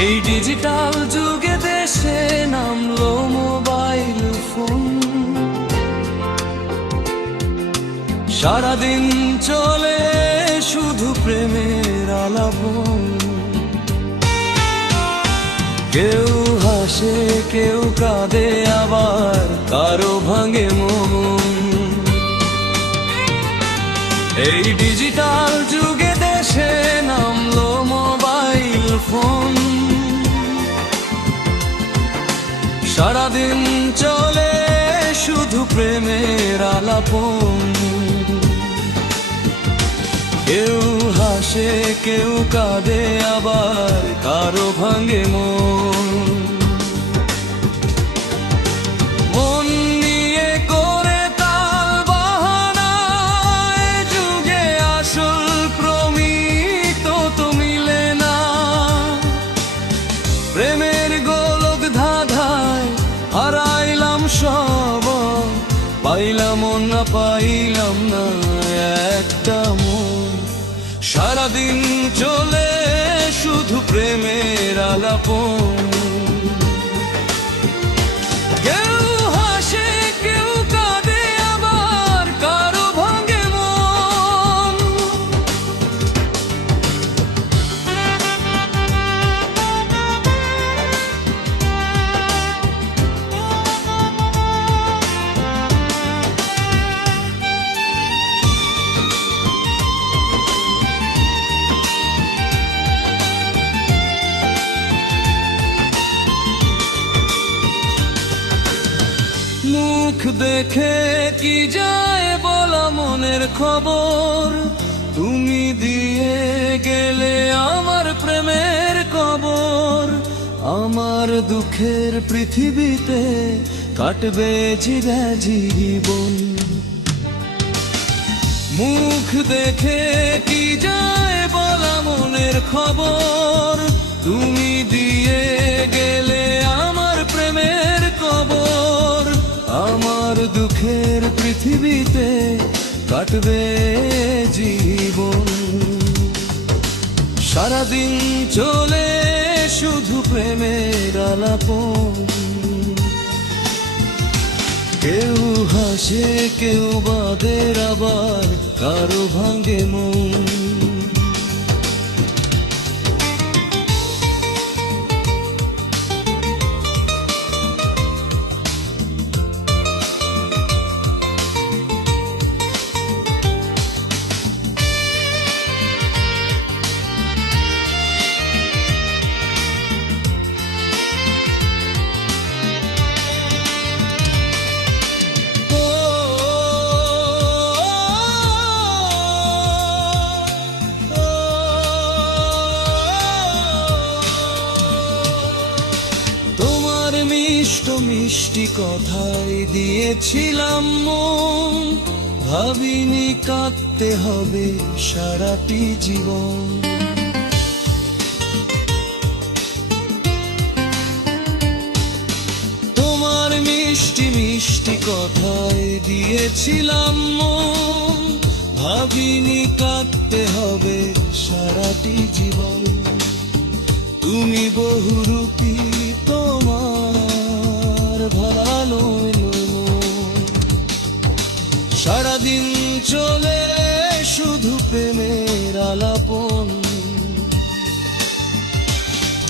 এই ডিজিটাল যুগে দেশে নামলো মোবাইল ফোন, সারাদিন চলে শুধু প্রেমের আলাপন। কেউ হাসে কেউ কাঁদে আবার কারো ভাঙে মন। এই ডিজিটাল যুগে দেশে নামলো মোবাইল ফোন, সারাদিন চলে শুধু প্রেমের আলাপন। কেউ হাসে কেউ কাঁদে আবার কারো ভাঙে মন। মন নিয়ে করে তাল বাহানা, এ যুগে আসল প্রমিত তো মিলে না। প্রেমের গোলক ধাঁধায় হারাইলাম সব, পাইলাম না পাইলাম না একটা মন। সারাদিন চলে শুধু প্রেমের আলাপন। কেউ হাসে কেউ কাঁদে আবার কারো ভাঙে মন। মুখ দেখে কি যায় বলা মনের খবর, তুমি দিয়ে গেলে আমার প্রেমের কবর। আমার দুঃখের পৃথিবীতে কাটবে চিরা জীবন। মুখ দেখে কি যায় বলা মনের খবর, তুমি দিয়ে গেলে আমার প্রেমের কবর। আমার দুঃখের পৃথিবীতে কাটবে জীবন। সারাদিন চলে শুধু প্রেমের আলাপন। কেউ হাসে কেউ বাঁধে আবার কারো ভাঙে মন। মিষ্ট মিষ্টি কথায় দিয়েছিলাম মন, ভাবিনি কাঁদতে হবে সারাটি জীবন। তোমার মিষ্টি মিষ্টি কথায় দিয়েছিলাম মন, ভাবিনি কাঁদতে হবে সারাটি জীবন। তুমি বহুরূপী তোমার ভালো সারাদিন চলে শুধু প্রেমের আলাপন।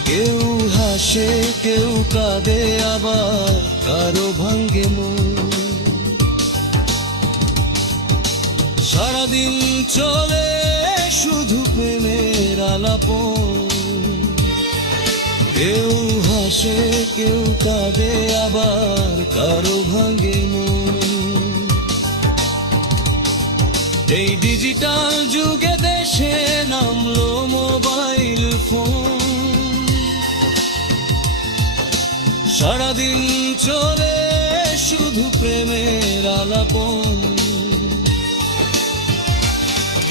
কেউ হাসে কেউ কাঁদে আবার কারো ভাঙে মন। সারাদিন চলে শুধু প্রেমের আলাপন। কেউ হাসে কেউ কাঁদে আবার কারো ভাঙে মন। এই ডিজিটাল যুগে দেশে নামলো মোবাইল ফোন, সারাদিন চলে শুধু প্রেমের আলাপন।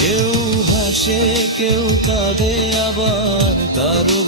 কেউ হাসে কেউ কাঁদে আবার কারো